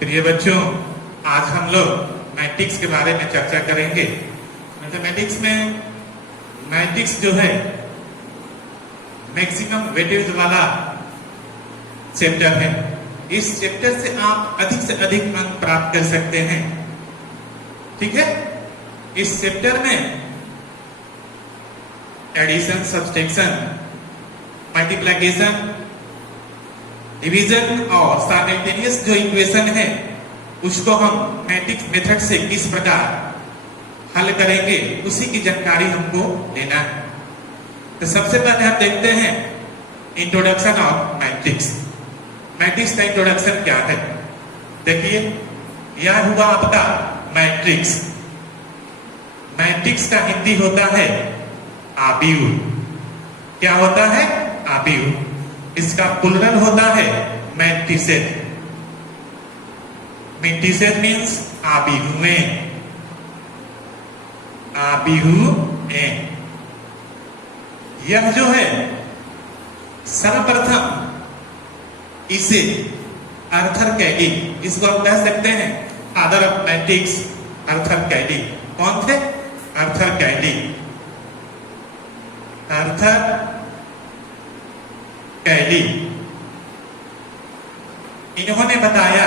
प्रिय बच्चों, आज हम लोग मैट्रिक्स के बारे में चर्चा करेंगे। मैथमेटिक्स में मैट्रिक्स जो है मैक्सिमम वेटेज वाला चैप्टर है। इस चैप्टर से आप अधिक से अधिक अंक प्राप्त कर सकते हैं। ठीक है, इस चैप्टर में एडिशन, सब्सट्रैक्शन, मल्टीप्लिकेशन, डिवीजन और साइमल्टेनियस जो इक्वेशन है उसको हम मैट्रिक्स मेथड से किस प्रकार हल करेंगे उसी की जानकारी हमको लेना है। तो सबसे पहले हम देखते हैं इंट्रोडक्शन ऑफ मैट्रिक्स। मैट्रिक्स का इंट्रोडक्शन क्या है? देखिए, यह हुआ आपका मैट्रिक्स। मैट्रिक्स का हिंदी होता है आव्यूह। क्या होता है? आव्यूह। इसका प्लुरल होता है मैट्रिसेस। मैट्रिसेस मीन्स आव्यूहें। आव्यूहें। यह जो है सर्वप्रथम इसे आर्थर कैली, इसको हम कह सकते हैं father of matrix, Arthur Cayley. कौन थे? Arthur Cayley. आर्थर कैली इन्होंने बताया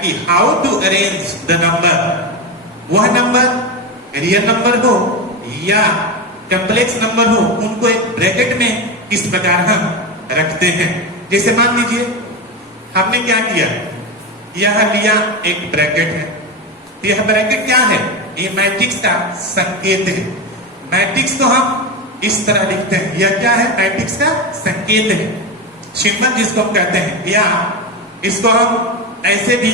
कि how to arrange the number. वह नंबर रियल नंबर हो या कॉम्प्लेक्स नंबर हो, उनको एक ब्रैकेट में किस प्रकार हम रखते हैं। जैसे मान लीजिए हमने क्या किया, यह लिया एक ब्रैकेट है। यह ब्रैकेट क्या है? ये मैट्रिक्स का संकेत है। मैट्रिक्स को हम इस तरह लिखते हैं। यह क्या है? मैट्रिक्स का संकेत है, सिंबल जिसको हम कहते हैं। या इसको हम ऐसे भी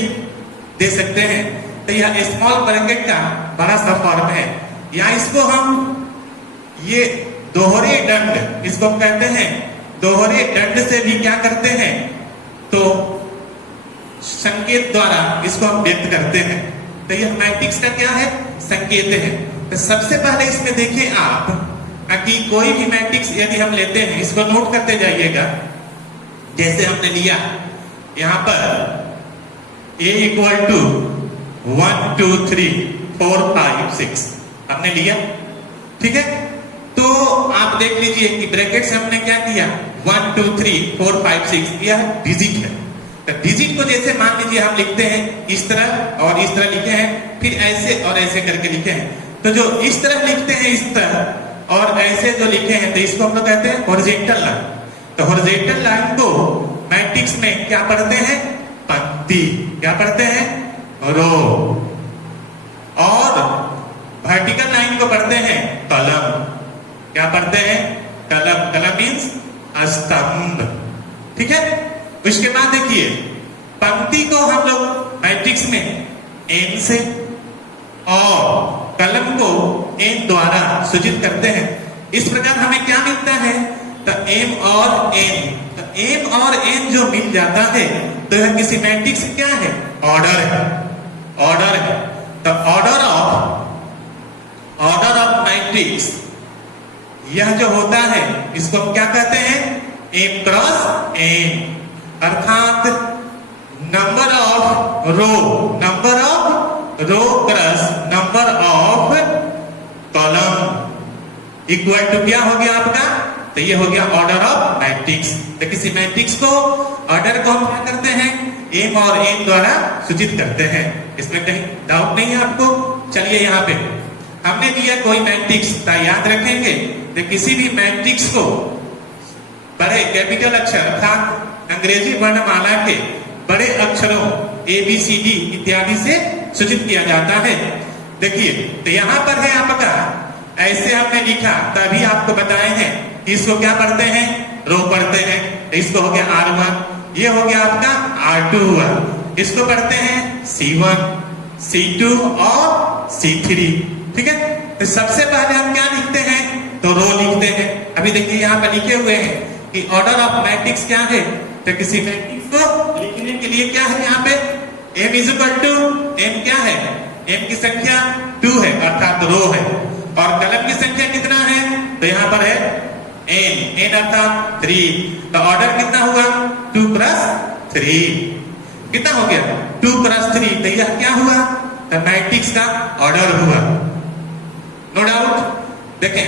दे सकते हैं। तो यह स्मॉल ब्रैकेट का बड़ा सा फॉर्म है। या इसको हम ये दोहरे दंड, इसको हम कहते हैं दोहरे दंड से भी क्या करते हैं, तो संकेत द्वारा इसको हम व्यक्त करते हैं। तो यह मैट्रिक्स का क्या है? संकेत है। तो सबसे पहले इसमें देखिए आप कि कोई भी मैट्रिक्स यदि हम लेते हैं, इसको नोट करते जाइएगा। जैसे हमने लिया यहां पर a इक्वल टू 1 2 3 4 5 6 हमने लिया। ठीक है, तो आप देख लीजिए कि ब्रैकेट से हमने क्या किया, 1 2 3 4 5 6, यह डिजिट है। तो डिजिट को जैसे मान लीजिए हम लिखते हैं इस तरह और इस तरह लिखे हैं, फिर ऐसे और ऐसे करके लिखे हैं। तो जो इस तरह लिखते हैं, इस तरह और ऐसे जो लिखे हैं, तो इसको हम लोग कहते हैं हॉरिजॉन्टल लाइन। तो हॉरिजॉन्टल लाइन को मैट्रिक्स में क्या पढ़ते हैं? पंक्ति। क्या पढ़ते हैं? रो। और वर्टिकल लाइन को पढ़ते हैं कॉलम। क्या पढ़ते हैं? कॉलम। कॉलम मींस स्तंभ। ठीक है, उसके बाद देखिए पंक्ति को हम लोग मैट्रिक्स में एन से और कॉलम को एन द्वारा सूचित करते हैं। इस प्रकार हमें क्या मिलता है? तो एम और एन। तो एम और एन जो मिल जाता है तो यह किसी मैट्रिक्स क्या है? ऑर्डर है। ऑर्डर है। तो ऑर्डर ऑफ मैट्रिक्स यह जो होता है इसको हम क्या कहते हैं? M cross N. अर्थात number of row cross number of column equal to क्या हो गया आपका? तो ये हो गया ऑर्डर ऑफ मैट्रिक्स। तो किसी मैट्रिक्स को ऑर्डर को हम क्या करते हैं? एम और एन द्वारा सूचित करते हैं। इसमें कहीं डाउट नहीं है आपको? चलिए यहाँ पे हमने दिया कोई मैट्रिक्स, याद रखेंगे तो किसी भी मैट्रिक्स को बड़े कैपिटल अक्षर अर्थात अंग्रेजी वर्णमाला के बड़े अक्षरों ABCD इत्यादि से सूचित किया जाता है। देखिए, तो यहाँ पर है आपका, ऐसे हमने लिखा, तभी आपको बताए हैं कि इसको क्या पढ़ते हैं? रो पढ़ते हैं। तो इसको हो गया R1, ये हो गया आपका R2 हुआ। इसको पढ़ते हैं C1, C2 और C3। ठीक है, तो सबसे पहले हम क्या लिखते हैं? तो रो लिखते हैं। अभी देखिए यहाँ पर लिखे हुए हैं कि ऑर्डर ऑफ मैट्रिक्स क्या है। तो किसी मैट्रिक्स को लिखने के लिए क्या है यहाँ पे? M is equal to M क्या है? M की संख्या 2 है अर्थात रो है। और कॉलम की संख्या कितना है? तो यहाँ पर है N अर्थात 3। तो ऑर्डर कितना हुआ? 2 + 3। कितना हो गया 2 क्रॉस 3, तो यह क्या हुआ, तो मैट्रिक्स का ऑर्डर हुआ। No doubt. देखें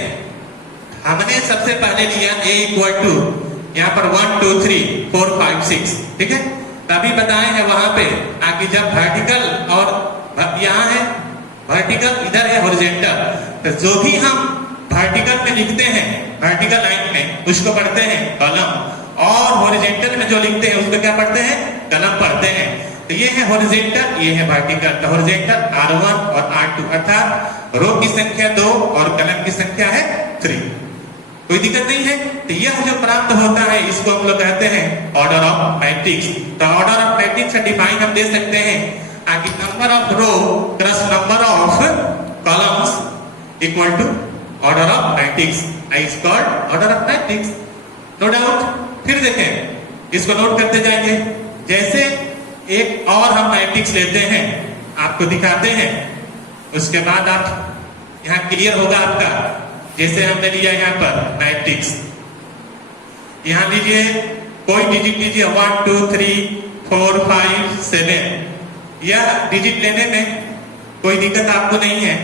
हमने सबसे पहले लिया A इक्वल टू यहाँ पर 1 2 3 4 5 6, ठीक है। तभी बताए हैं वहां पे आगे जब वर्टिकल और यहाँ है वर्टिकल, इधर है हॉरिजॉन्टल, तो जो भी हम वर्टिकल में लिखते हैं वर्टिकल लाइन में उसको पढ़ते हैं कॉलम, और हॉरिजॉन्टल में जो लिखते हैं उसको क्या पढ़ते हैं, कलम पढ़ते हैं। तो ये है हॉरिजॉन्टल, ये है वर्टिकल। तो हॉरिजॉन्टल R1 और R2 अर्थात रो की संख्या 2 और कलम की संख्या है 3, कोई दिक्कत नहीं है। तो यह जो प्राप्त होता है इसको हम लोग कहते हैं ऑर्डर ऑफ मैट्रिक्स। तो ऑर्डर ऑफ मैट्रिक्स का डिफाइन हम दे सकते हैं कि number of row cross number of columns equal to order of matrix is called order of matrix. No doubt. फिर देखें इसको नोट करते जाएंगे। जैसे एक और हम मैट्रिक्स लेते हैं, आपको दिखाते हैं, उसके बाद आप यहाँ क्लियर होगा आपका। जैसे हमने लिया यहाँ पर मैट्रिक्स, यहाँ लीजिए कोई डिजिट लीजिए 1 2 3 4 5 7, यह डिजिट लेने में कोई दिक्कत आपको नहीं है।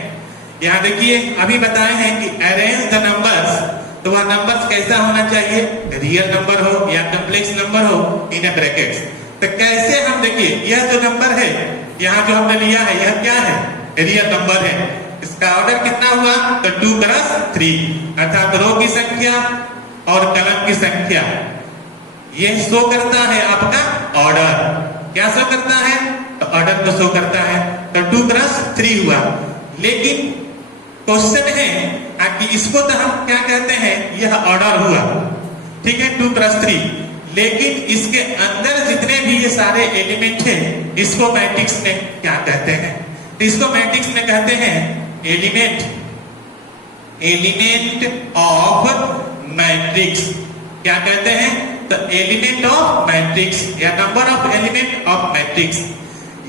यहाँ देखिए अभी बताए हैं कि अरेंज द नंबर्स, तो वह नंबर्स कैसा होना चाहिए, रियल नंबर हो या कॉम्प्लेक्स नंबर हो इन ए ब्रैकेट्स। तो कैसे हम देखिए यह जो नंबर है यहाँ जो हमने लिया है यह क्या है, रियल नंबर है। इसका ऑर्डर कितना हुआ, तो 2 क्रॉस 3 अर्थात रो की संख्या और कलम की संख्या, यह शो करता है आपका ऑर्डर। क्या शो करता है, तो ऑर्डर को शो करता है। तो 2 क्रॉस 3 हुआ। लेकिन क्वेश्चन है कि इसको तो हम क्या कहते हैं, यह ऑर्डर हुआ, ठीक है 2 क्रॉस 3, लेकिन इसके अंदर जितने भी ये सारे एलिमेंट हैं इसको मैट्रिक्स में क्या कहते हैं, तो इसको मैट्रिक्स में कहते हैं एलिमेंट ऑफ मैट्रिक्स। क्या कहते हैं, तो एलिमेंट ऑफ मैट्रिक्स या number of element of matrix,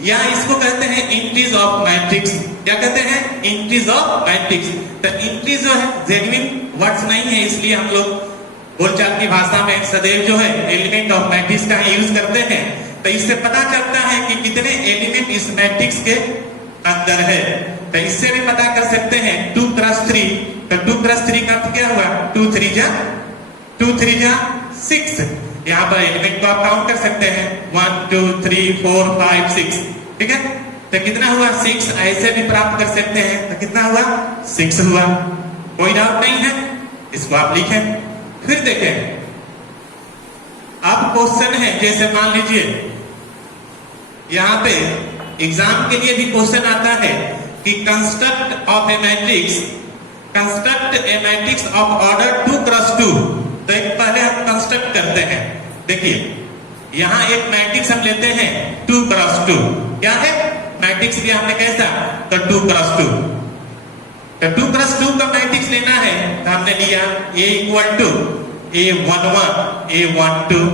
या इसको कहते हैं इंट्रीज ऑफ मैट्रिक्स। क्या कहते हैं, इंट्रीज ऑफ मैट्रिक्स। तो इंट्रीज जो है जेन्युइन वर्ड्स नहीं है, इसलिए हम लोग बोलचाल की भाषा में सदैव जो है एलिमेंट ऑफ मैट्रिक्स का यूज करते हैं। तो इससे पता चलता है कि कितने एलिमेंट इस मैट्रिक्स के अंदर है। तो इससे भी पता कर सकते हैं 2 क्रॉस 3, तो 2 क्रॉस 3 का अर्थ क्या हुआ, 2 3 जा 6। यहाँ पर एलिमेंट को आप काउंट कर सकते हैं 1 2 3 4 5 6, ठीक है। तो कितना हुआ 6, ऐसे भी प्राप्त कर सकते हैं। तो कितना हुआ 6 हुआ, कोई डाउट नहीं है, इसको आप लिखें। फिर देखें अब क्वेश्चन है, जैसे मान लीजिए यहाँ पे एग्जाम के लिए भी क्वेश्चन आता है कि construct of A matrix, construct A matrix of order 2 cross 2। तो एक पहले हम कंस्ट्रक्ट करते हैं। देखिए यहाँ एक मैट्रिक्स हम लेते हैं 2 क्रॉस 2, क्या है मैट्रिक्स लिया हमने कैसा, तो 2 क्रॉस 2। तो 2 क्रॉस 2 का मैट्रिक्स लेना है तो हमने लिया A equal to A11 A12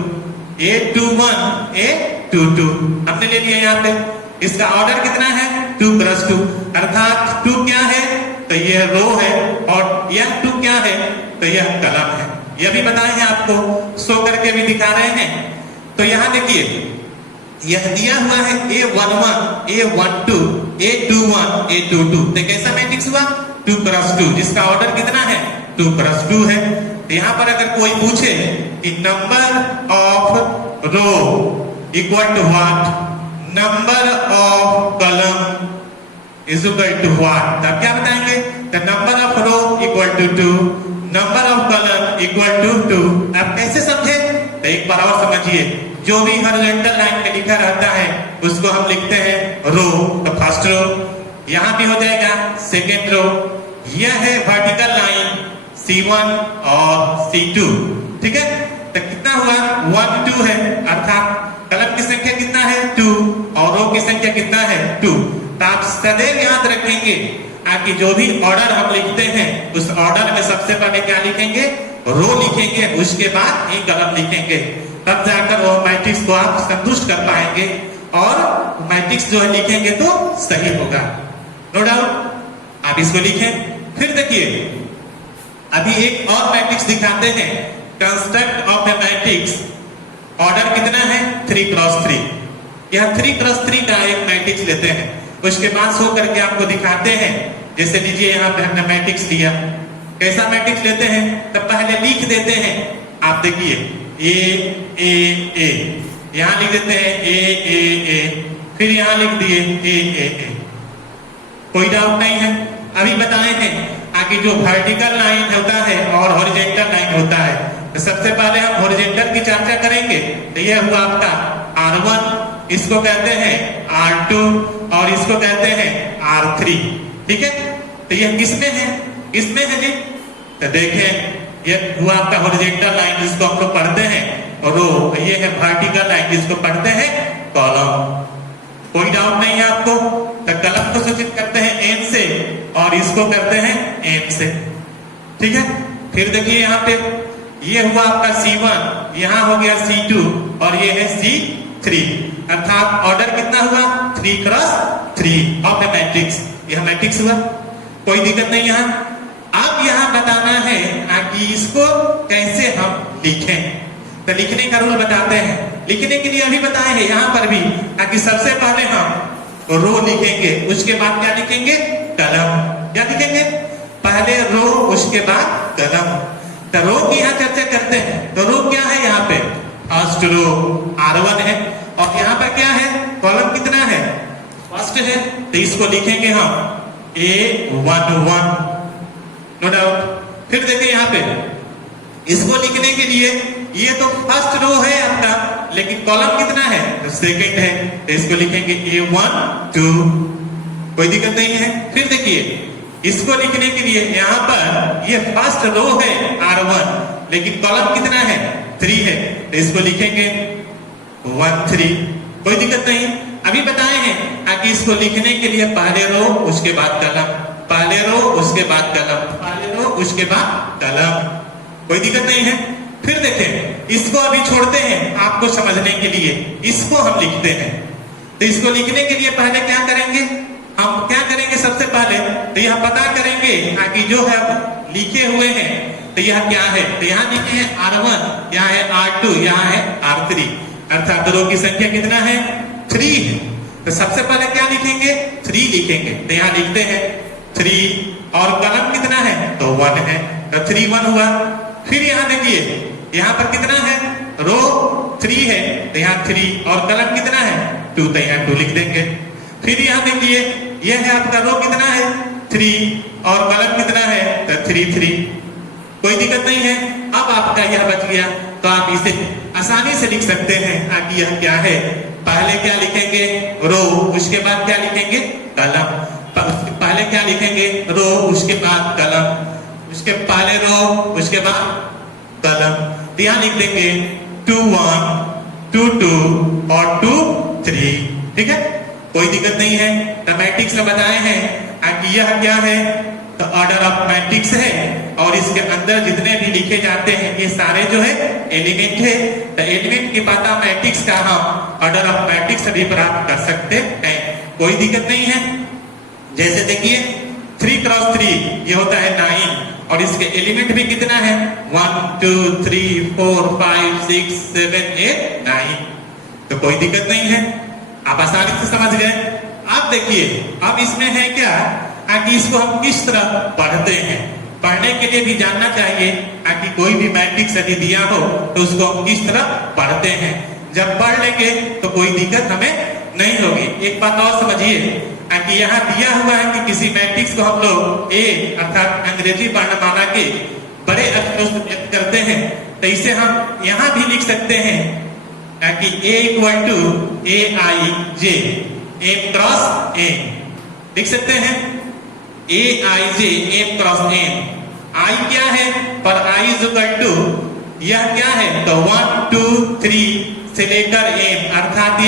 A21 A22, हमने ले लिया यहाँ पे। इसका ऑर्डर कितना है 2 क्रॉस 2, अर्थात 2 क्या है, तो यह रो है, और यह 2 क्या है, तो यह कलम है। यह भी बताए हैं आपको, शो करके भी दिखा रहे हैं। तो यहाँ देखिए यह दिया हुआ है A11 A12 A21 A22, तो कैसा मैट्रिक्स हुआ 2 क्रॉस 2, जिसका ऑर्डर कितना है 2 क्रॉस 2 है। तो यहाँ पर अगर कोई पूछे कि number of row equal to what, number of column is equal to what, तब क्या बताएंगे, the number of row equal to 2, number of column equal to 2। आप कैसे समझे, तो एक बार और समझिए। जो भी हॉरिजॉन्टल लाइन में लिखा रहता है उसको हम लिखते हैं रो, तो फर्स्ट रो, यहाँ भी हो जाएगा सेकेंड रो। यह है वर्टिकल लाइन C1 और C2, ठीक है। तो कितना हुआ 1 2 है, अर्थात कलम की संख्या कितना है 2 और रो की संख्या कितना है 2। तो आप सदैव याद रखेंगे कि जो भी ऑर्डर हम लिखते हैं उस ऑर्डर में सबसे पहले क्या लिखेंगे, रो लिखेंगे, उसके बाद ही कलम लिखेंगे, तब जाकर वो मैट्रिक्स को आप संतुष्ट कर पाएंगे और मैट्रिक्स जो है लिखेंगे तो सही होगा। नो डाउट, आप इसको लिखें। फिर देखिए अभी एक और मैट्रिक्स दिखाते हैं, construct of A matrix, order कितना है 3 क्रॉस 3। यह 3x3 का एक मैट्रिक्स लेते हैं, उसके बाद शो करके आपको दिखाते हैं। जैसे लीजिए यहाँ पे हमने मैट्रिक्स लिया, कैसा मैट्रिक्स लेते हैं, तब पहले लिख देते हैं। आप देखिए ए, यहाँ लिख देते हैं ए, फिर यहाँ लिख दिए ए। कोई डाउट नहीं है? अभी बताए हैं आगे जो वर्टिकल लाइन होता है और हॉरिजॉन्टल लाइन होता है, तो सबसे पहले हम हॉरिजॉन्टल की चर्चा करेंगे। तो यह हुआ आपका R1, इसको कहते हैं R2 और इसको कहते हैं R3। ठीक है, तो यह किसमें है, इसमें है जी। तो देखें यह हुआ आपका हॉरिजॉन्टल लाइन जिसको हम लोग पढ़ते हैं, और ये है वर्टिकल लाइन जिसको पढ़ते हैं कॉलम। कोई डाउट नहीं है आपको? तो कलम को सूचित करते हैं एन से और इसको करते हैं एम से। ठीक है, फिर देखिए यहाँ पे ये हुआ आपका C1, यहाँ हो गया C2 और ये है C3, अर्थात ऑर्डर कितना हुआ 3x3 ऑफ ए मैट्रिक्स। यह मैट्रिक्स हुआ, कोई दिक्कत नहीं यहाँ। अब यहाँ बताना है कि इसको कैसे हम लिखें, तो लिखने का रूल बताते हैं। लिखने के लिए अभी बताए हैं यहाँ पर भी कि सबसे पहले हम रो लिखेंगे, उसके बाद क्या लिखेंगे, कलम। क्या लिखेंगे, पहले रो उसके बाद कलम। तो रो की यहाँ चर्चा करते हैं। तो रो क्या है, यहाँ पे फर्स्ट रो R1 है और यहाँ पर क्या है, कॉलम कितना है, फर्स्ट है। तो इसको लिखेंगे हम A11, नो डाउट। फिर देखिए यहाँ पे इसको लिखने के लिए ये तो फर्स्ट रो है आपका, लेकिन कॉलम कितना है, तो सेकंड है। तो इसको लिखेंगे A12, कोई दिक्कत नहीं है। फिर देखिए इसको लिखने के लिए यहाँ पर ये फर्स्ट रो है R1, लेकिन कॉलम कितना है, 3 है। तो इसको लिखेंगे 13, कोई दिक्कत नहीं। अभी बताए हैं कि इसको लिखने के लिए पहले रो उसके बाद कलम, पहले रो उसके बाद कलम, पहले रो उसके बाद कलम, कोई दिक्कत नहीं है। फिर देखें इसको अभी छोड़ते हैं आपको समझने के लिए, इसको हम लिखते हैं। तो इसको लिखने के लिए पहले क्या करेंगे, हम क्या करेंगे, सबसे पहले तो यह पता करेंगे कि जो है लिखे हुए हैं तो यह क्या है। तो यहाँ लिखे हैं R1, यहाँ है R2, यहाँ है R3, अर्थात रो की संख्या कितना है, 3 है। तो सबसे पहले क्या लिखेंगे, 3 लिखेंगे। तो यहाँ लिखते हैं 3 और कलम कितना है, तो 1 है। तो 3 1 हुआ। फिर यहाँ देखिए यहाँ पर कितना है, रो 3 है, तो यहाँ 3 और कलम कितना है, 2, तो यहाँ 2 लिख देंगे। फिर यहाँ देखिए यह है आपका रो कितना है, 3 और कलम कितना है, तो 3 3, कोई दिक्कत नहीं है। अब आपका यह बच गया, तो आप इसे आसानी से लिख सकते हैं कि यह क्या है। पहले क्या लिखेंगे, रो, उसके बाद क्या लिखेंगे, कलम। पहले क्या लिखेंगे, रो, उसके बाद कलम, उसके पहले रो उसके बाद कलम। तो यहाँ लिख देंगे 2 1 2 2 और 2 3। ठीक है, कोई दिक्कत नहीं है। तो मैट्रिक्स में बताए हैं कि यह क्या है, तो ऑर्डर ऑफ मैट्रिक्स है और इसके अंदर जितने भी लिखे जाते हैं ये सारे जो है एलिमेंट है। तो एलिमेंट के पता मैट्रिक्स का हम ऑर्डर ऑफ मैट्रिक्स भी प्राप्त कर सकते हैं, कोई दिक्कत नहीं है। जैसे देखिए 3x3 ये होता है 9 और इसके एलिमेंट भी कितना है, 1 2 3 4 5 6 7 8 9। तो कोई दिक्कत नहीं है, आप आसानी से समझ गए। आप देखिए अब इसमें है क्या कि इसको हम किस तरह पढ़ते हैं। पढ़ने के लिए भी जानना चाहिए कि कोई भी मैट्रिक्स यदि दिया हो तो उसको हम किस तरह पढ़ते हैं। जब पढ़ लेंगे तो कोई दिक्कत हमें नहीं होगी। एक बात और समझिए कि यहाँ दिया हुआ है कि किसी मैट्रिक्स को हम लोग ए अर्थात अंग्रेजी वर्णमाला के बड़े अक्षरों से व्यक्त करते हैं। तो इसे हम यहाँ भी लिख सकते हैं कि A = AIJ M×N लिख सकते हैं। AIJ M×N, I क्या है, पर I = यह क्या है, तो 1 2 3 से लेकर M, अर्थात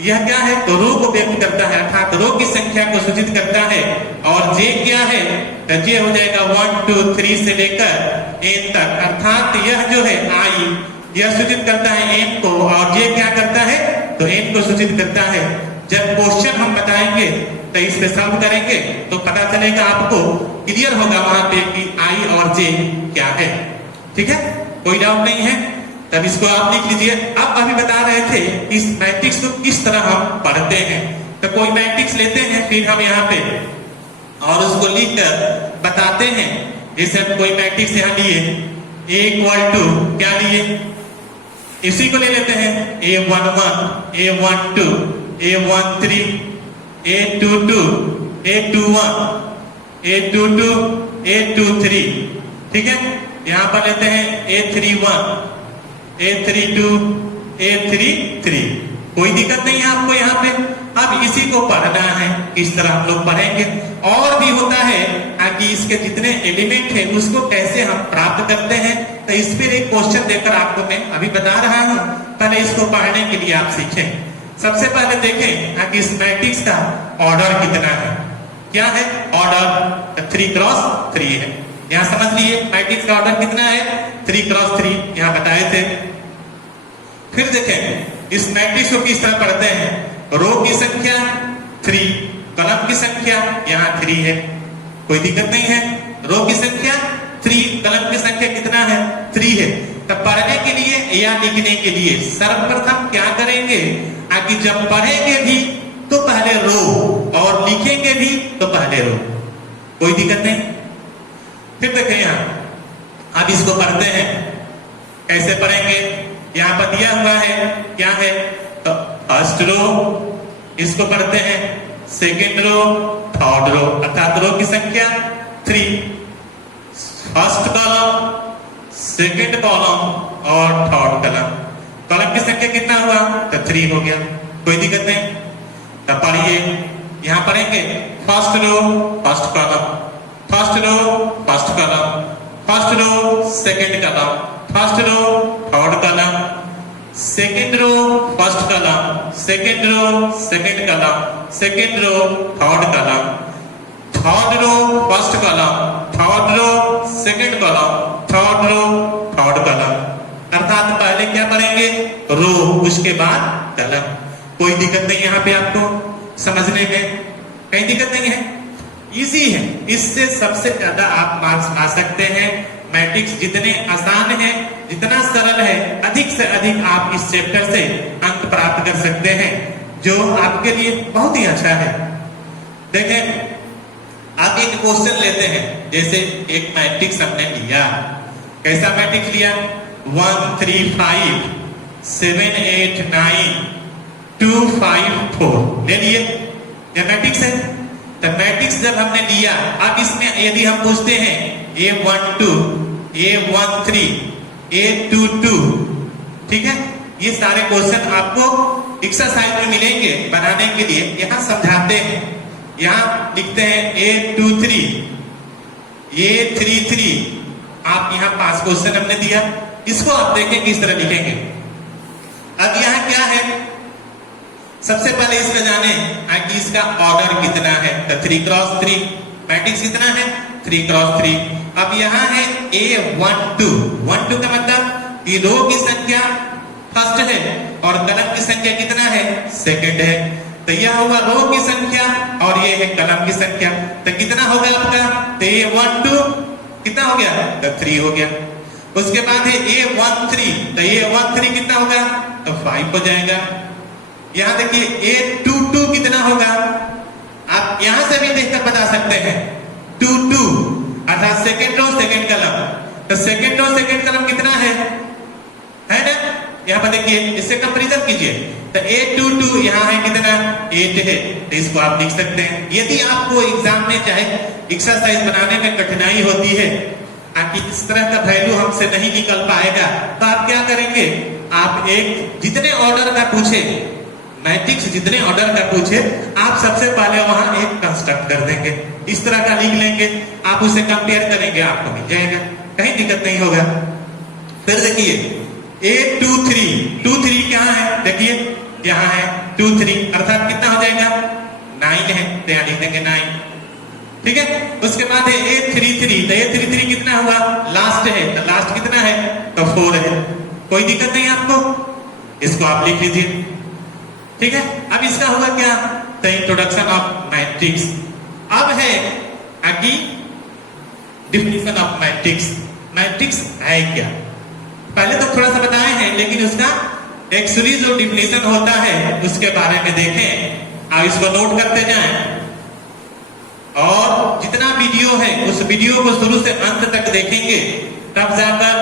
यह क्या है, तो रो को व्यक्त करता है, अर्थात रो की संख्या को सूचित करता है। और जे क्या है, तो जे हो जाएगा 1 2 3 से लेकर n तक, अर्थात यह जो है आई यह सूचित करता है n को और जे क्या करता है, तो n को सूचित करता है। जब क्वेश्चन हम बताएंगे तो इस पे सॉल्व करेंगे तो पता चलेगा, आपको क्लियर होगा वहां पे कि आई और जे क्या है। ठीक है, कोई डाउट नहीं है। तब इसको आप लिख लीजिए। अब अभी बता रहे थे इस मैट्रिक्स को किस तरह हम पढ़ते हैं। तो कोई मैट्रिक्स लेते हैं, फिर हम यहाँ पे और उसको लिख कर बताते हैं। जैसे हम कोई मैट्रिक्स यहाँ लिए, A इक्वल टू क्या लिए, इसी को ले लेते हैं, A11, A12, A13, A22, A21, A22, A23, ठीक है। यहाँ पर लेते हैं A31, A32, A33, कोई दिक्कत नहीं है आपको यहाँ पे। अब इसी को पढ़ना है, इस तरह हम लोग पढ़ेंगे। और भी होता है कि इसके जितने एलिमेंट हैं उसको कैसे हम प्राप्त करते हैं। तो इस पर एक क्वेश्चन देकर आपको मैं अभी बता रहा हूँ, पहले इसको पढ़ने के लिए आप सीखें। सबसे पहले देखें कि इस मैट्रिक्स का ऑर्डर कितना है। क्या है ऑर्डर? 3x3 है। यहाँ समझ लिए मैट्रिक्स का ऑर्डर कितना है, 3x3 यहाँ बताए थे। फिर देखें इस मैट्रिक्स को किस तरह पढ़ते हैं। रो की संख्या 3, कॉलम की संख्या यहाँ 3 है, कोई दिक्कत नहीं है। रो की संख्या 3, कॉलम की संख्या कितना है, 3 है। तब पढ़ने के लिए या लिखने के लिए सर्वप्रथम क्या करेंगे कि जब पढ़ेंगे भी तो पहले रो और लिखेंगे भी तो पहले रो, कोई दिक्कत नहीं। फिर देखें यहाँ, अब इसको पढ़ते हैं, कैसे पढ़ेंगे। यहाँ पर दिया हुआ है क्या है, तो फर्स्ट रो इसको पढ़ते हैं, सेकेंड रो, थर्ड रो, अर्थात रो की संख्या 3, फर्स्ट कॉलम, सेकेंड कॉलम और थर्ड कॉलम। कॉलम की संख्या कितना हुआ, तो 3 हो गया, कोई दिक्कत नहीं। तब पढ़िए, यहां पढ़ेंगे first row first column, first row first column, first row second column, first row third column, second row first column, second row second column, second row third column, third row first column, third row second column, third row third column. अर्थात पहले क्या पढ़ेंगे, रो, उसके बाद column. कोई दिक्कत नहीं यहाँ पे आपको समझने में, कहीं दिक्कत नहीं है, इजी है। इससे सबसे ज्यादा आप मार्क्स ला सकते हैं। मैट्रिक्स जितने आसान है, जितना सरल है, अधिक से अधिक आप इस चैप्टर से अंक प्राप्त कर सकते हैं, जो आपके लिए बहुत ही अच्छा है। देखें, आप एक क्वेश्चन लेते हैं, जैसे एक मैट्रिक्स हमने लिया, कैसा मैट्रिक्स लिया, 1 3 5 7 8 9 2 5 4 ले लिए, यह मैट्रिक्स है। तो मैट्रिक्स जब हमने लिया, अब इसमें यदि हम पूछते हैं A12, A13, A22, ठीक है, ये सारे क्वेश्चन आपको एक्सरसाइज में मिलेंगे बनाने के लिए। यहाँ समझाते हैं, यहाँ लिखते हैं A23, A33, आप यहाँ 5 क्वेश्चन हमने दिया, इसको आप देखें किस तरह लिखेंगे। अब यहाँ क्या है, सबसे पहले इसमें जाने कि इसका ऑर्डर कितना है। तो 3x3 मैट्रिक्स कितना है, 3x3। अब यहाँ है A12, 12 का मतलब ये रो की संख्या फर्स्ट है और कॉलम की संख्या कितना है, सेकंड है। तो यह होगा रो की संख्या और ये है कॉलम की संख्या। तो कितना होगा आपका, तो A12 कितना हो गया, तो 3 हो गया। उसके बाद है A13, तो A13 कितना होगा, तो 5 हो जाएगा। यहाँ देखिए A22 कितना होगा, आप यहां से भी देखकर बता सकते हैं, 22 अर्थात सेकेंड रो सेकेंड कॉलम। तो सेकेंड रो सेकेंड कॉलम कितना है ना, यहाँ पर देखिए, इससे कंपैरिजन कीजिए। तो A22 यहाँ है कितना, 8 है। तो इसको आप लिख सकते हैं। यदि आपको एग्जाम में चाहे एक्सरसाइज बनाने में कठिनाई होती है कि इस तरह का वैल्यू हमसे नहीं निकल पाएगा, तो आप क्या करेंगे, आप एक जितने ऑर्डर का पूछे, मैट्रिक्स जितने ऑर्डर का पूछे, आप सबसे पहले वहां एक कंस्ट्रक्ट कर देंगे, इस तरह का लिख लेंगे, आप उसे कंपेयर करेंगे, आपको मिल जाएगा, कहीं दिक्कत नहीं होगा। फिर देखिए A23 क्या है, देखिए यहाँ है 23, अर्थात कितना हो जाएगा, 9 है, तो यहाँ लिख देंगे 9, ठीक है। उसके बाद है A33, तो A33 कितना हुआ, लास्ट है, तो लास्ट कितना है, तो 4 है, कोई दिक्कत नहीं आपको, इसको आप लिख लीजिए, ठीक है। अब इसका होगा क्या, तो इंट्रोडक्शन ऑफ मैट्रिक्स। अब है कि डिफिनेशन ऑफ मैट्रिक्स, मैट्रिक्स है क्या। पहले तो थोड़ा सा बताए हैं, लेकिन उसका एक्चुअली जो डिफिनेशन होता है उसके बारे में देखें। आप इसको नोट करते जाएं और जितना वीडियो है उस वीडियो को शुरू से अंत तक देखेंगे, तब जाकर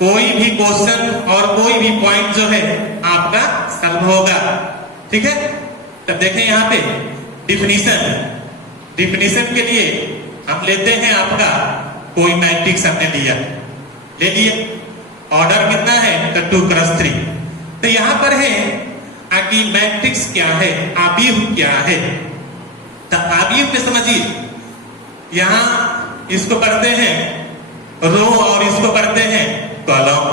कोई भी क्वेश्चन और कोई भी पॉइंट जो है आपका सॉल्व होगा। ठीक है, तब देखें यहाँ पे डिफिनीशन के लिए हम लेते हैं आपका कोई मैट्रिक्स हमने लिया, ले लिए, ऑर्डर कितना है तो 2 × 3। तो यहां पर है कि मैट्रिक्स क्या है, आव्यूह क्या है। तो आव्यूह में समझिए, यहां इसको पढ़ते हैं रो और इसको पढ़ते हैं कॉलम।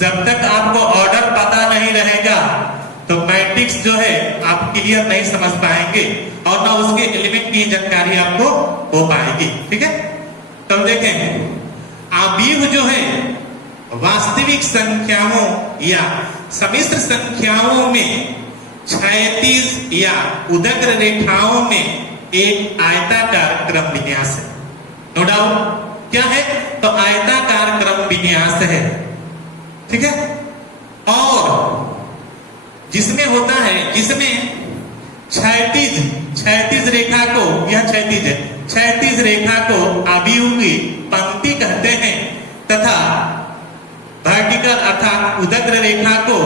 जब तक आपको ऑर्डर पता नहीं रहेगा तो मैट्रिक्स जो है आप क्लियर नहीं समझ पाएंगे और ना उसके एलिमेंट की जानकारी आपको हो पाएगी। ठीक है, तो देखें आव्यूह जो है वास्तविक संख्याओं या सम्मिश्र संख्याओं में क्षैतिज या उदग्र रेखाओं में एक आयताकार क्रम विन्यास है। नो डाउट क्या है, तो आयताकार क्रम विन्यास है। ठीक है, और जिसमें होता है, जिसमें क्षैतिज रेखा को, यह क्षैतिज है, क्षैतिज रेखा को आव्यूह की पंक्ति कहते हैं तथा वर्टिकल अर्थात उदग्र रेखा को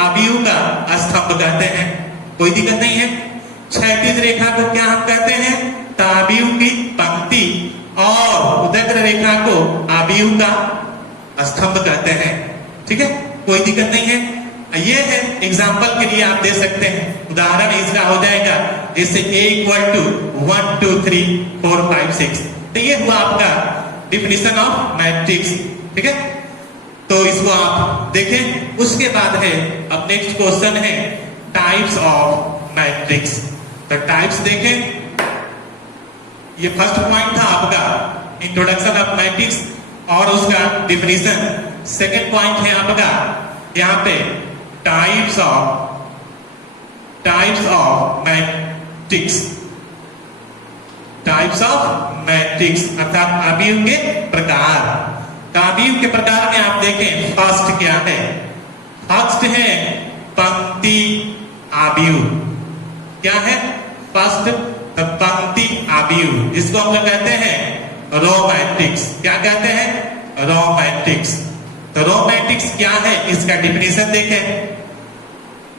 आव्यूह का स्तंभ कहते हैं। कोई दिक्कत नहीं है। क्षैतिज रेखा को क्या हम कहते हैं, तो आव्यूह की पंक्ति, और उदग्र रेखा को आव्यूह का स्तंभ कहते हैं। ठीक है, कोई दिक्कत नहीं है। ये है एग्जाम्पल के लिए आप दे सकते हैं, उदाहरण इसका हो जाएगा जैसे a = 1 2 3 4 5 6। तो ये हुआ आपका डिफिनीशन ऑफ मैट्रिक्स। ठीक है, तो इसको आप देखें। उसके बाद है अब नेक्स्ट क्वेश्चन है टाइप्स ऑफ मैट्रिक्स। तो टाइप्स देखें, ये फर्स्ट पॉइंट था आपका इंट्रोडक्शन ऑफ मैट्रिक्स और उसका डिफिनीशन। सेकंड पॉइंट है आपका यहाँ पे types of matrix. Types of matrix अर्थात आव्यूह के प्रकार। आव्यूह के प्रकार में आप देखें फर्स्ट क्या है, फर्स्ट है पंक्ति आव्यूह। क्या है, फर्स्ट पंक्ति आव्यूह, जिसको हम लोग कहते हैं रो मैट्रिक्स। क्या कहते हैं, रो मैट्रिक्स। तो रो मैट्रिक्स क्या है, इसका डिफिनीशन देखें।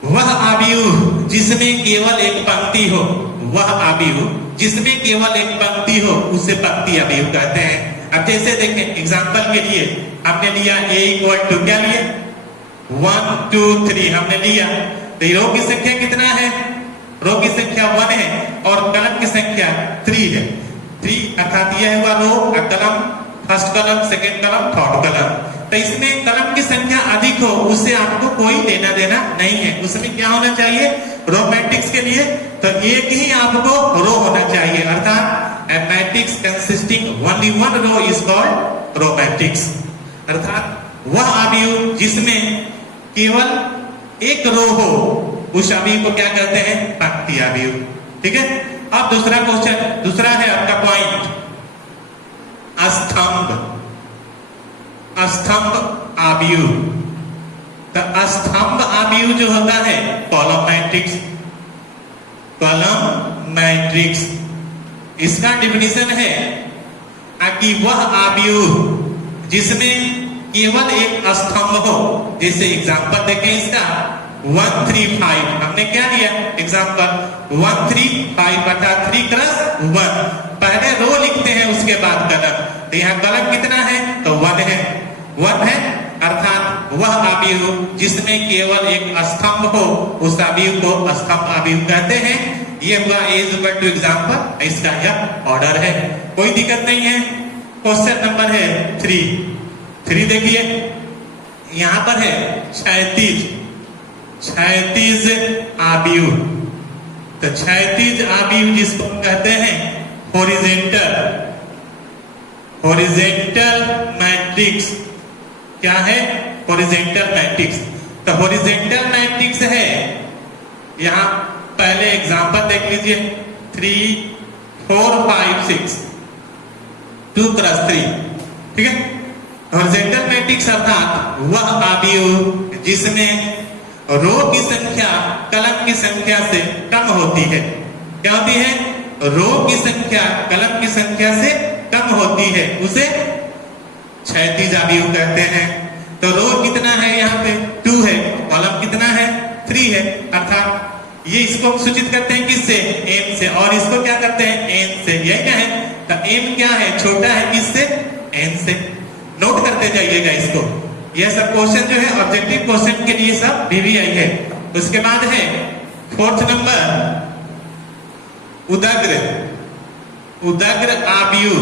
वह आव्यूह जिसमें केवल एक पंक्ति हो, वह आव्यूह जिसमें केवल एक पंक्ति हो उसे पंक्ति आव्यूह कहते हैं। अब जैसे देखें एग्जांपल के लिए हमने लिया a = क्या लिए 1 2 3 हमने लिया। तो रो की संख्या कितना है, रो की संख्या 1 है और कलम की संख्या 3 है। 3 अर्थात यह हुआ रो, कलम फर्स्ट कलम, सेकेंड कलम, थर्ड कलम। तो इसमें कलम की संख्या अधिक हो उससे आपको कोई लेना देना नहीं है। उसमें क्या होना चाहिए, रो मैट्रिक्स के लिए तो एक ही आपको रो होना चाहिए, अर्थात a matrix consisting only one row is called row matrix. अर्थात वह आव्यूह जिसमें केवल एक रो हो उस आव्यूह को क्या कहते हैं, पंक्ति आव्यूह। ठीक है, अब दूसरा क्वेश्चन, दूसरा है आपका पॉइंट स्तंभ। स्तंभ आव्यूह। तो स्तंभ आव्यूह जो होता है कॉलम मैट्रिक्स। कॉलम मैट्रिक्स इसका डिफिनीशन है कि वह आव्यूह जिसमें केवल एक स्तंभ हो। जैसे एग्जांपल देखें इसका 1 3 5 हमने क्या लिया एग्जांपल 1 3 5 बटा 3 × 1। पहले रो लिखते हैं उसके बाद कलम। तो यहाँ कलम कितना है तो 1 है, 1 है। अर्थात वह आव्यूह जिसमें केवल एक स्तंभ हो उस आव्यूह को स्तंभ आव्यूह कहते हैं। ये हुआ A = एग्जांपल, इसका यह ऑर्डर है, कोई दिक्कत नहीं है। क्वेश्चन नंबर है 3 देखिए, यहां पर है क्षैतिज आव्यूह। तो क्षैतिज आव्यूह जिसको कहते हैं हॉरिजॉन्टल मैट्रिक्स। क्या है, हॉरिजॉन्टल मैट्रिक्स। तो हॉरिजॉन्टल मैट्रिक्स है, यहां पहले एग्जांपल देख लीजिए 3 4 5 6 2 × 3। ठीक है, हॉरिजॉन्टल मैट्रिक्स अर्थात वह आव्यूह जिसमें रो की संख्या कलम की संख्या से कम होती है। क्या होती है? रो की संख्या कलम की संख्या से कम होती है, उसे क्षैतिज आव्यूह कहते हैं। तो रो कितना है? यहाँ पे 2 है, कॉलम कितना है? 3 है। अर्थात ये इसको सूचित करते हैं किससे? m से। और इसको क्या करते हैं? n से। यही क्या है? तो m क्या है? छोटा है किससे? n से। नोट करते जाइएगा इसको। यह सब क्वेश्चन जो है ऑब्जेक्टिव क्वेश्चन के लिए सब VVI है। उसके बाद है 4th नंबर उदग्र। उदग्र आव्यूह।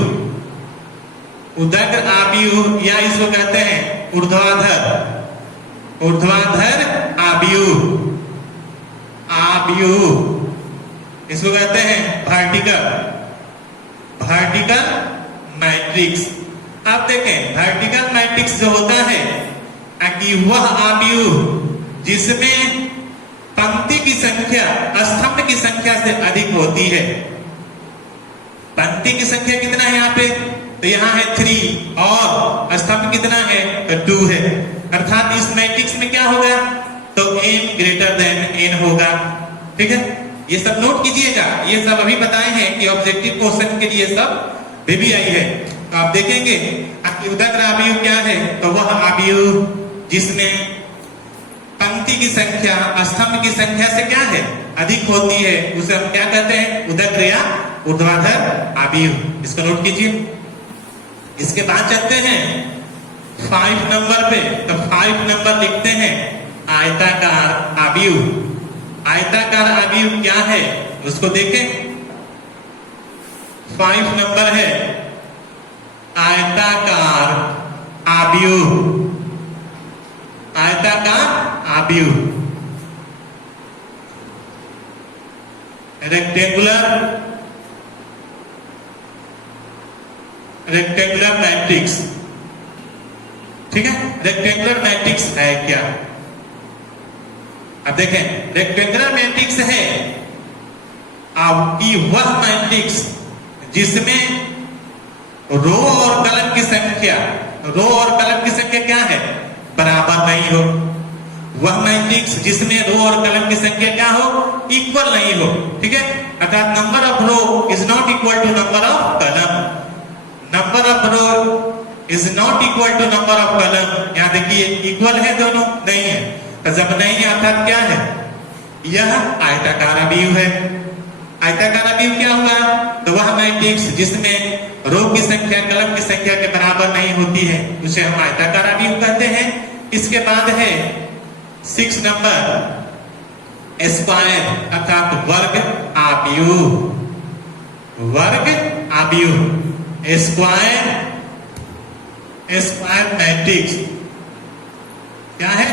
उदग्र आव्यूह या इसको कहते हैं ऊर्ध्वाधर। ऊर्ध्वाधर आव्यूह। आव्यूह इसको कहते हैं वर्टिकल। Vertical matrix. आप देखें वर्टिकल मैट्रिक्स जो होता है कि वह आव्यूह जिसमें पंक्ति की संख्या स्तंभ की संख्या से अधिक होती है। पंक्ति की संख्या कितना है यहाँ पे? तो यहाँ है 3 और स्तंभ कितना है? तो 2 है। अर्थात इस मैट्रिक्स में क्या होगा? तो m ग्रेटर देन n होगा। ठीक है, ये सब नोट कीजिएगा। ये सब अभी बताए हैं कि ऑब्जेक्टिव क्वेश्चन के लिए सब VVI है। तो आप देखेंगे कि उदग्र आव्यूह क्या है? तो वह आव्यूह जिसमें पंक्ति की संख्या स्तंभ की संख्या से क्या है? अधिक होती है, उसे हम क्या कहते हैं? उदग्र या ऊर्ध्वाधर आव्यूह। इसको नोट कीजिए। इसके बाद चलते हैं 5 नंबर पे। तो 5 नंबर लिखते हैं आयताकार आव्यूह। आयताकार आव्यूह क्या है उसको देखें। 5 नंबर है आयताकार आव्यूह। आयताकार आव्यूह। Rectangular matrix. ठीक है, रेक्टेंगुलर मैट्रिक्स है क्या? अब देखें रेक्टेंगुलर मैट्रिक्स है आपकी वह मैट्रिक्स जिसमें रो और कलम की संख्या क्या है? बराबर नहीं हो। वह मैट्रिक्स जिसमें रो और कलम की संख्या क्या हो? इक्वल नहीं हो। ठीक है, अर्थात number of row is not equal to number of column. Number of row is not equal to number of column. यहाँ देखिए इक्वल है दोनों? नहीं है। तो जब नहीं है अर्थात क्या है? यह आयताकार आव्यूह है। आयताकार आव्यूह क्या हुआ? तो वह मैट्रिक्स जिसमें रो की संख्या कलम की संख्या के बराबर नहीं होती है, उसे हम आयताकार आव्यूह कहते हैं। इसके बाद है 6 नंबर स्क्वायर अर्थात वर्ग आव्यूह। वर्ग आव्यूह स्क्वायर मैट्रिक्स क्या है?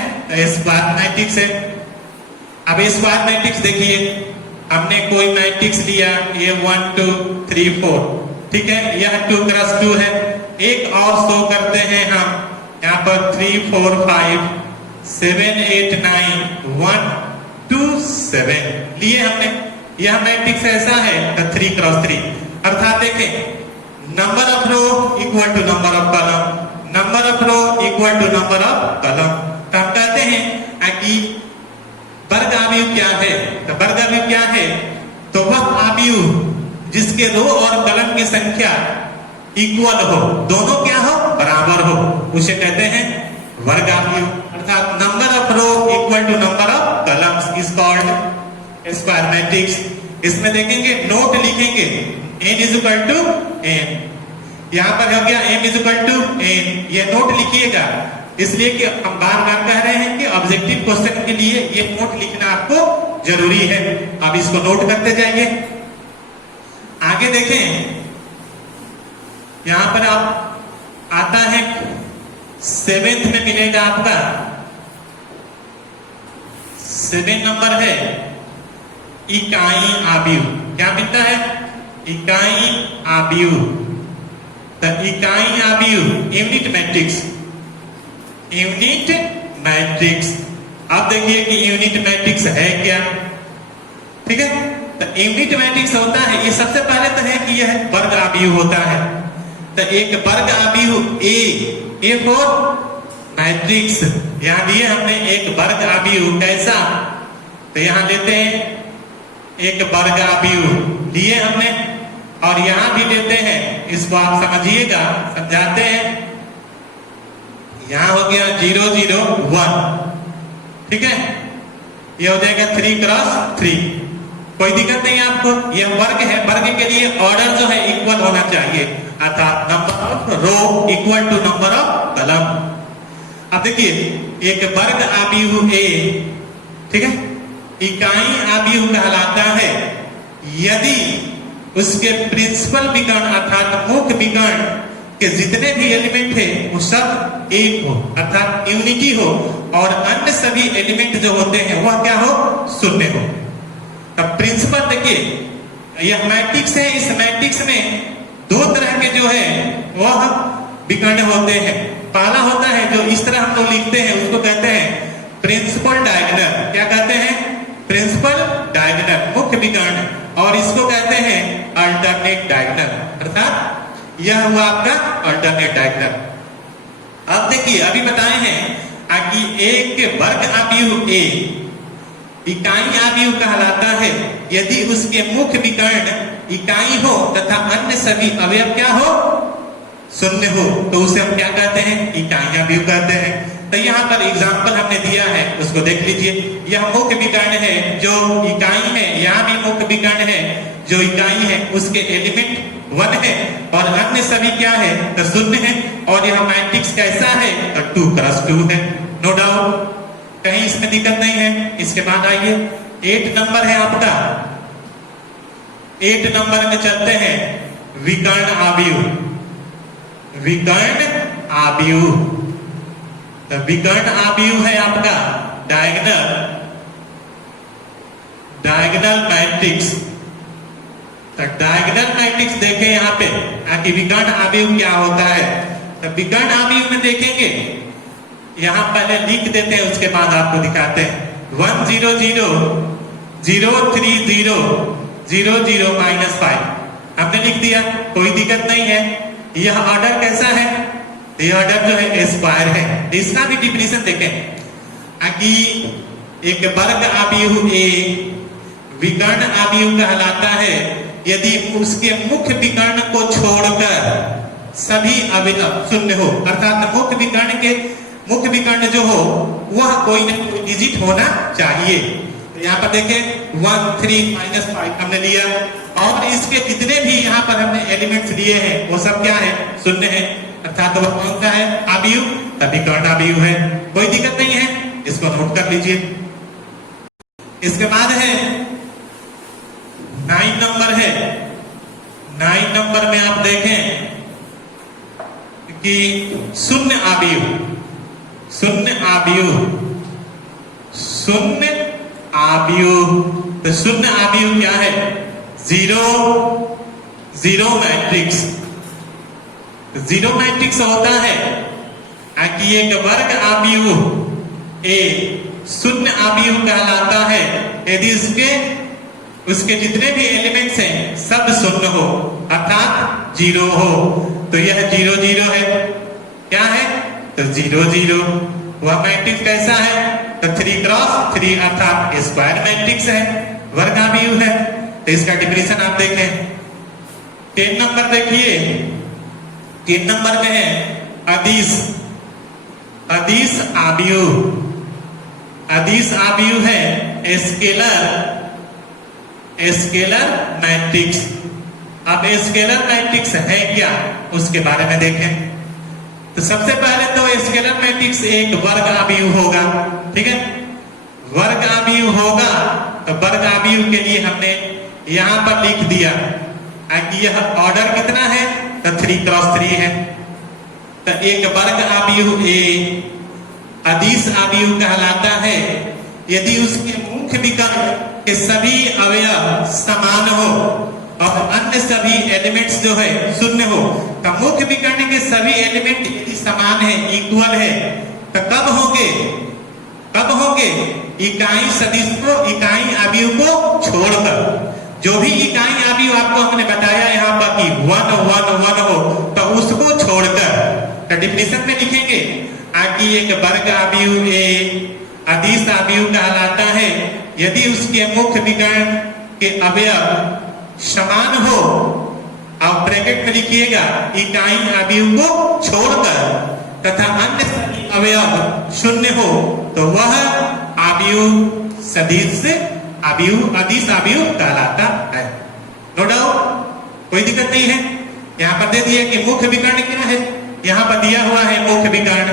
स्क्वायर मैट्रिक्स है। अब स्क्वायर मैट्रिक्स देखिए, हमने कोई मैट्रिक्स लिया, ये 1 2 3 4। ठीक है, यह 2 क्रॉस 2 है। एक और शो करते हैं हम यहाँ पर 3 4 5 7 8 9 1 2 7 लिए हमने। यह मैट्रिक्स ऐसा है तो 3 क्रॉस 3। अर्थात देखें number of row equal to number of column. Number of row equal to number of column. तो हम कहते हैं कि वर्ग आव्यूह क्या है? तो वर्ग आव्यूह क्या है? तो वह आव्यूह जिसके रो और कलम की संख्या इक्वल हो, दोनों क्या हो? बराबर हो, उसे कहते हैं वर्ग आव्यूह। अर्थात number of row equal to number of columns is called square matrix. इसमें देखेंगे नोट लिखेंगे n is equal to n। यहां पर हो गया m is equal to n। ये नोट लिखिएगा, इसलिए कि हम बार बार कह रहे हैं कि ऑब्जेक्टिव क्वेश्चन के लिए ये नोट लिखना आपको जरूरी है। अब इसको नोट करते जाइए। आगे देखें, यहां पर आप आता है 7th में मिलेगा आपका 7 नंबर है इकाई आव्यूह। क्या मिलता है? इकाई आव्यूह। तो इकाई आव्यूह यूनिट मैट्रिक्स। Unit matrix. अब देखिए कि यूनिट मैट्रिक्स है क्या। ठीक है, तो यूनिट मैट्रिक्स होता है, ये सबसे पहले तो है कि यह वर्ग आव्यूह होता है। तो एक वर्ग आव्यूह ए फॉर मैट्रिक्स, यहाँ दिए हमने एक वर्ग आव्यूह कैसा, तो यहाँ लेते हैं एक वर्ग आव्यूह लिए हमने, और यहां भी लेते हैं, इसको आप समझिएगा, समझाते हैं। यहां हो गया 0 0 1, ठीक है, ये हो जाएगा 3 क्रॉस 3, कोई दिक्कत नहीं है आपको। यह वर्ग है, वर्ग के लिए ऑर्डर जो है इक्वल होना चाहिए, अर्थात number of row equal to number of column. अब देखिए एक वर्ग आव्यूह ए, ठीक है, इकाई आव्यूह कहलाता है यदि उसके प्रिंसिपल विकर्ण अर्थात मुख्य विकर्ण के जितने भी एलिमेंट है वो सब एक हो, अर्थात यूनिटी हो, और अन्य सभी एलिमेंट जो होते हैं वह क्या हो, शून्य हो। अब प्रिंसिपल देखिए यह मैट्रिक्स है, इस मैट्रिक्स में दो तरह के जो है वह विकर्ण होते हैं। पहला होता है जो इस तरह हम लोग लिखते हैं, उसको कहते हैं प्रिंसिपल डायगोनल। क्या कहते हैं, प्रिंसिपल डायगोनल, मुख्य विकर्ण, और इसको कहते हैं अल्टरनेट डायगोनल, अर्थात यह हुआ आपका अल्टरनेट डायगोनल। अब देखिए अभी बताए हैं कि एक वर्ग आव्यूह ए इकाई आव्यूह कहलाता है यदि उसके मुख्य विकर्ण इकाई हो तथा अन्य सभी अवयव क्या हो, शून्य हो, तो उसे हम क्या कहते हैं, इकाई आव्यूह कहते हैं। तो यहाँ पर एग्जाम्पल हमने दिया है, उसको देख लीजिए। यह मुख्य विकर्ण है जो इकाई है, यहाँ भी मुख्य विकर्ण है जो इकाई है, उसके एलिमेंट 1 है और अन्य सभी क्या है, तो शून्य है, और यह मैट्रिक्स कैसा है, तो 2 क्रॉस 2 है, नो डाउट, कहीं इसमें दिक्कत नहीं है। इसके बाद आइए 8 नंबर है आपका, 8 नंबर में चलते हैं विकर्ण आव्यूह। विकर्ण आव्यूह, तो विकर्ण आव्यूह है आपका डायगोनल मैट्रिक्स। तो डायगोनल मैट्रिक्स देखें यहाँ पे कि विकर्ण आव्यूह क्या होता है। तो विकर्ण आव्यूह में देखेंगे, यहाँ पहले लिख देते हैं, उसके बाद आपको दिखाते हैं। 1 0 0 0 3 0 0 0 -5 हमने लिख दिया, कोई दिक्कत नहीं है। यह ऑर्डर कैसा है, यह ऑर्डर जो है स्क्वायर है। इसका भी डिफिनेशन देखें कि एक वर्ग आव्यूह ए विकर्ण आव्यूह कहलाता है यदि उसके मुख्य विकर्ण को छोड़कर सभी अवयव शून्य हो, अर्थात मुख्य विकर्ण जो हो वह कोई न कोई डिजिट होना चाहिए। तो यहाँ पर देखें 1 3 -5 हमने लिया, और इसके जितने भी यहाँ पर हमने एलिमेंट्स लिए हैं वो सब क्या है, शून्य है, अर्थात वह कौन सा है, आव्यूह, तभी विकर्ण आव्यूह है, कोई दिक्कत नहीं है, इसको नोट कर लीजिए। इसके बाद है 9 नंबर है। 9 नंबर में आप देखें कि शून्य आव्यूह, शून्य आव्यूह, शून्य आव्यूह। तो शून्य आव्यूह क्या है, 0 0 मैट्रिक्स। 0 मैट्रिक्स होता है कि एक वर्ग आव्यूह ए शून्य आव्यूह कहलाता है यदि उसके जितने भी एलिमेंट्स हैं सब शून्य हो, अर्थात 0 हो। तो यह 0 0 है, क्या है, तो 0 0। वह मैट्रिक्स कैसा है, तो 3 क्रॉस 3 अर्थात स्क्वायर मैट्रिक्स है, वर्ग आव्यूह है। तो इसका डिफिनेशन आप देखें। 10 नंबर देखिए, 3 नंबर में है अदिश आव्यूह। अदिश आव्यूह है स्केलर मैट्रिक्स। अब स्केलर मैट्रिक्स है क्या, उसके बारे में देखें। तो सबसे पहले तो स्केलर मैट्रिक्स एक वर्ग आव्यूह होगा, ठीक है, वर्ग आव्यूह होगा। तो वर्ग आव्यूह के लिए हमने यहां पर लिख दिया कि यह ऑर्डर कितना है, तो 3 क्रॉस 3 है। तो एक वर्ग आव्यूह ए अदिश आव्यूह कहलाता है यदि उसके मुख्य विकर्ण के सभी अवयव समान हो और अन्य सभी एलिमेंट्स जो है शून्य हो। तो मुख्य विकर्ण के सभी एलिमेंट यदि समान है, इक्वल है, तो कब होंगे, इकाई सदिश को, इकाई आव्यूह को छोड़कर। जो भी इकाई अभी आपको हमने बताया यहाँ पर कि 1 1 1 हो तो उसको छोड़कर डिफिनेशन में लिखेंगे कि एक वर्ग अवयव ए अदिश अवयव कहलाता है यदि उसके मुख्य विकर्ण के अवयव समान हो, और ब्रैकेट में लिखिएगा इकाई अवयव को छोड़कर, तथा अन्य सभी अवयव शून्य हो तो वह अवयव सदिश अवयव अदिश अवयव कहलाता है। नो डाउट, कोई दिक्कत नहीं है। यहाँ पर दे दिया कि मुख्य विकर्ण क्या है, यहाँ पर दिया हुआ है मुख्य विकर्ण।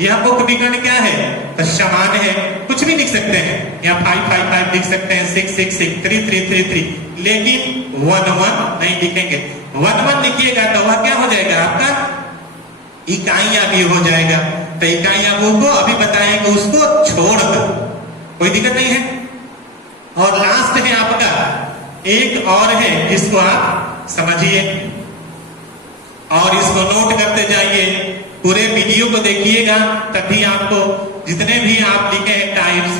यह मुख्य विकर्ण क्या है तो समान है, कुछ भी लिख सकते हैं, यहाँ 5 5 5 लिख सकते हैं, 6 6 6 3 3 3 3, लेकिन 1 1 नहीं लिखेंगे। 1 1 लिखिएगा तो वह क्या हो जाएगा आपका इकाई अवयव हो जाएगा। तो इकाई अवयव को अभी बताएंगे उसको छोड़कर, कोई दिक्कत नहीं है। और लास्ट है आपका एक और है जिसको आप समझिए और इसको नोट करते जाइए, पूरे वीडियो को देखिएगा, तभी आपको जितने भी आप लिखे हैं टाइप्स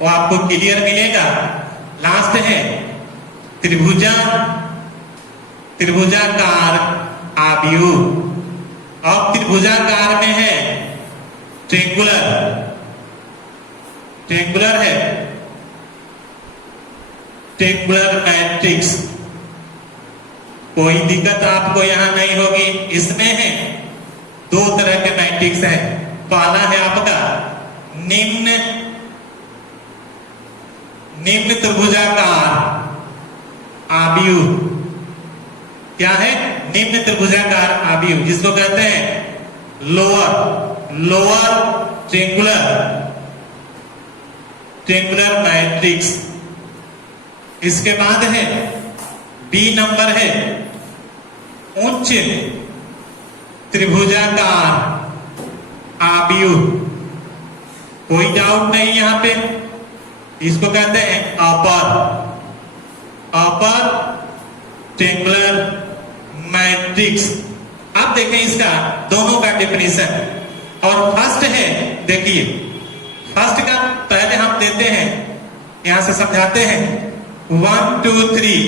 वो आपको क्लियर मिलेगा। लास्ट है त्रिभुजाकार अवयव। अब त्रिभुजाकार में है ट्रेंगुलर है ट्रेंगुलर मैट्रिक्स, कोई दिक्कत आपको यहां नहीं होगी। इसमें है 2 तरह के मैट्रिक्स है। पहला है आपका निम्न त्रिभुजाकार अवयव। क्या है निम्न त्रिभुजाकार अवयव, जिसको कहते हैं लोअर ट्रेंगुलर मैट्रिक्स। इसके बाद है बी नंबर है उच्च त्रिभुजाकार अवयव। कोई डाउट नहीं यहाँ पे, इसको कहते हैं अपर ट्रेंगुलर मैट्रिक्स। अब देखें इसका दोनों का डेफिनेशन। और फर्स्ट है, देखिए फर्स्ट का पहले हम देते हैं, यहां से समझाते हैं। 1 2 3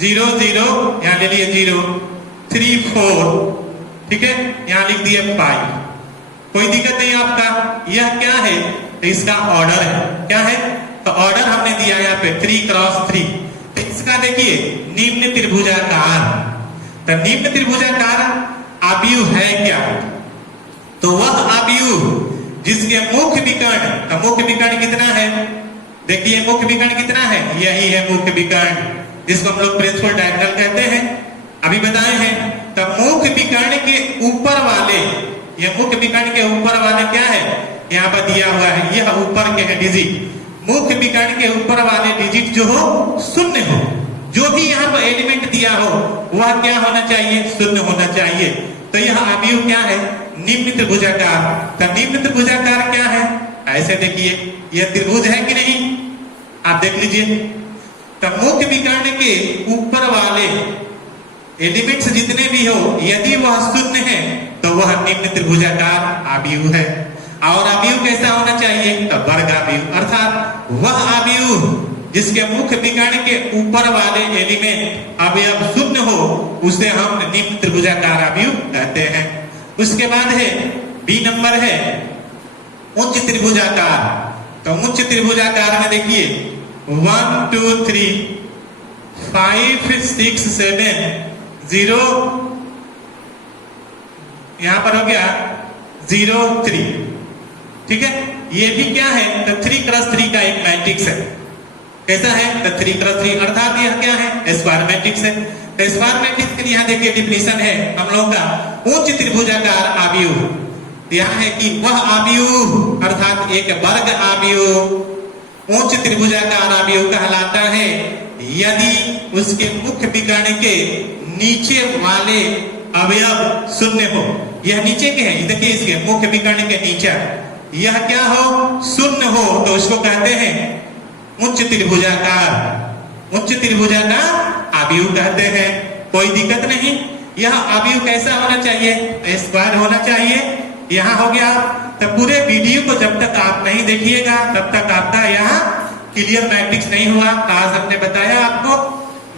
0 0, यहां ले लिए 0 3 4, ठीक है, यहां लिख दिए 5। कोई दिक्कत नहीं आपका। यह क्या है, इसका ऑर्डर है। क्या है तो ऑर्डर हमने दिया यहाँ पे 3 क्रॉस 3। इसका देखिए निम्न त्रिभुजाकार, तो निम्न त्रिभुजाकार अवयव है क्या, तो वह अवयव जिसके मुख्य विकर्ण, तो मुख्य विकर्ण कितना है, देखिए मुख्य विकर्ण कितना है, यही है मुख्य विकर्ण, जिसको हम लोग प्रिंसिपल डायगोनल कहते हैं, अभी बताए हैं। तो मुख्य विकर्ण के ऊपर वाले, यह मुख्य विकर्ण के ऊपर वाले क्या है, यहाँ पर दिया हुआ है, यह ऊपर के है डिजिट। मुख्य विकर्ण के ऊपर वाले डिजिट जो हो शून्य हो, जो भी यहाँ पर एलिमेंट दिया हो वह क्या होना चाहिए, शून्य होना चाहिए। तो यह अवयव क्या है, निम्न त्रिभुजाकार। तो निम्न त्रिभुजाकार क्या है, ऐसे देखिए यह त्रिभुज है कि नहीं, आप देख लीजिए। तो मुख्य विकर्ण के ऊपर वाले एलिमेंट्स जितने भी हो, यदि वह शून्य है तो वह निम्न त्रिभुजाकार अवयव है। और अवयव कैसा होना चाहिए, तो वर्ग अवयव, अर्थात वह अवयव जिसके मुख्य विकर्ण के ऊपर वाले एलिमेंट अवयव शून्य हो उसे हम निम्न त्रिभुजाकार अवयव कहते हैं। उसके बाद है बी नंबर है उच्च त्रिभुजाकार। तो उच्च त्रिभुजाकार में देखिए 1 2 3 5 6 7 0, यहां पर हो गया 0 3, ठीक है। ये भी क्या है, तो 3 क्रॉस 3 का एक मैट्रिक्स है। कैसा है, तो 3 क्रॉस 3, अर्थात यह क्या है, स्क्वायर मैट्रिक्स है। तो स्क्वायर मैट्रिक्स के लिए यहाँ देखिए डिफिनेशन है हम लोगों का, उच्च त्रिभुजाकार अवयव। यह है कि वह अवयव अर्थात एक वर्ग अवयव उच्च त्रिभुजाकार अवयव कहलाता है यदि उसके मुख्य विकर्ण के नीचे वाले अवयव शून्य हो। यह नीचे के है, देखिए इसके मुख्य विकर्ण के नीचे यह क्या हो, शून्य हो, तो उसको कहते हैं उच्च त्रिभुजाकार। उच्च त्रिभुजाकार अवयव कहते हैं, कोई दिक्कत नहीं। यह अवयव कैसा होना चाहिए, स्क्वायर होना चाहिए। यहाँ हो गया। तो पूरे वीडियो को जब तक आप नहीं देखिएगा तब तक आपका यहाँ क्लियर मैट्रिक्स नहीं हुआ। आज हमने बताया आपको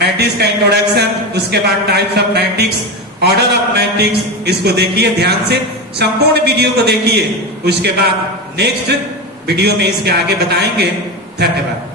मैट्रिक्स का इंट्रोडक्शन, उसके बाद types of matrix, order of matrix, इसको देखिए ध्यान से, संपूर्ण वीडियो को देखिए। उसके बाद नेक्स्ट वीडियो में इसके आगे बताएंगे। धन्यवाद।